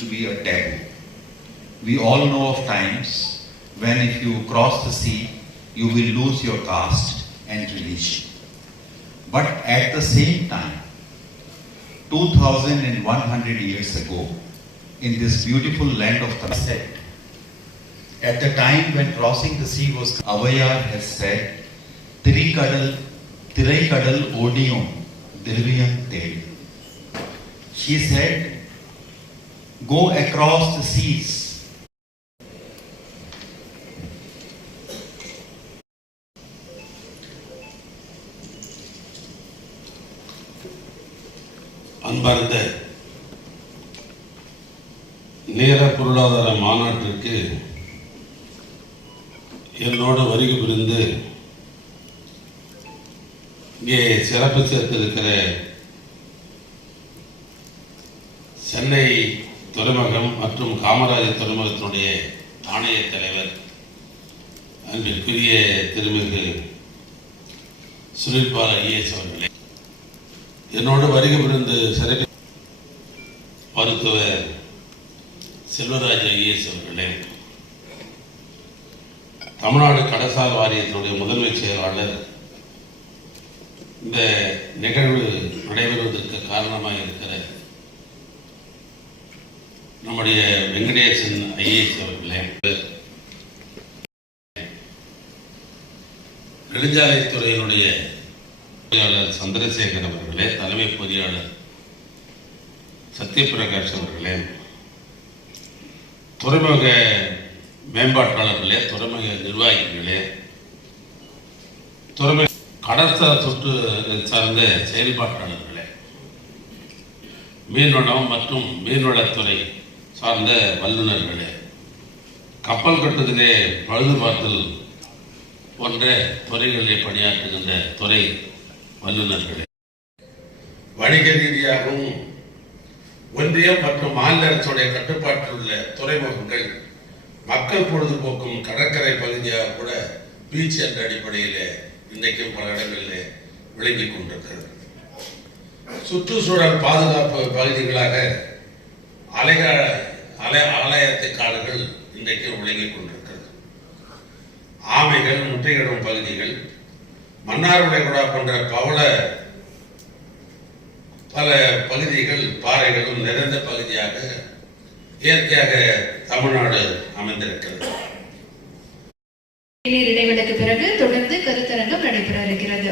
to be a taboo. We all know of times when if you cross the sea, you will lose your caste and religion. But at the same time, 2100 years ago, in this beautiful land of Tamil Nadu, at the time when crossing the sea was, Avayar has said, Tirai Kadal Odiyum Dirviyam Tedi. She said, go across the seas. அன்பார்ந்த நேர பொருளாதார மாநாட்டிற்கு என்னோடு வருகை புரிந்து இங்கே சிறப்பு சேர்த்திருக்கிற சென்னை துறைமுகம் மற்றும் காமராஜர் துறைமுகத்தினுடைய ஆணைய தலைவர் அன்பிற்குரிய திருமிகு சுனில்பால் ஐஏஎஸ் அவர்களே, என்னோடு வருகை புரிந்து சிறப்பு மருத்துவர் செல்வராஜ் ஐஏஎஸ் அவர்களே, தமிழ்நாடு கடற்சார் வாரியத்தினுடைய முதன்மை செயலாளர், இந்த நிகழ்வு நடைபெறுவதற்கு காரணமாக இருக்கிற நம்முடைய வெங்கடேசன் ஐஏஎஸ் அவர்களே, நெடுஞ்சாலைத்துறையினுடைய பொறியாளர் சந்திரசேகர் அவர்களே, தலைமை பொறியாளர் சத்யபிரகாஷ் அவர்களே, துறைமுக மேம்பாட்டாளர்களே, துறைமுக நிர்வாகிகளே, துறைமுக கடற்சார் சுற்று சார்ந்த செயல்பாட்டாளர்களே, மீன்வளம் மற்றும் மீன்வளத்துறை சார்ந்த வல்லுநர்களே, கப்பல் கட்டுதலே பழுது பார்த்தல் போன்ற துறைகளில் பணியாற்றுகின்ற துறை வல்லுநர்களே, வணிக ரீதியாகவும் ஒன்றியம் மற்றும் மாநில அரசுடைய கட்டுப்பாட்டில் உள்ள துறைமுகங்கள் மக்கள் பொழுதுபோக்கும் கடற்கரை பகுதியாக கூட பீச் என்ற அடிப்படையில் இன்றைக்கும் பல இடங்களில் விளங்கிக் கொண்டிருக்கிறது. சுற்றுச்சூழல் பாதுகாப்பு பகுதிகளாக ஆலயத்தை காடுகள் இன்றைக்கு விளங்கிக் கொண்டிருக்கிறது. ஆமைகள் முட்டையிடும் பகுதிகள், மன்னார் வளைகுடா போன்ற பல பகுதிகள் பாறைகளும் நிறைந்த பகுதியாக இயற்கையாக தமிழ்நாடு அமைந்திருக்கிறது. இடைவெளிக்கு பிறகு தொடர்ந்து கருத்தரங்கம் நடைபெற இருக்கிறது.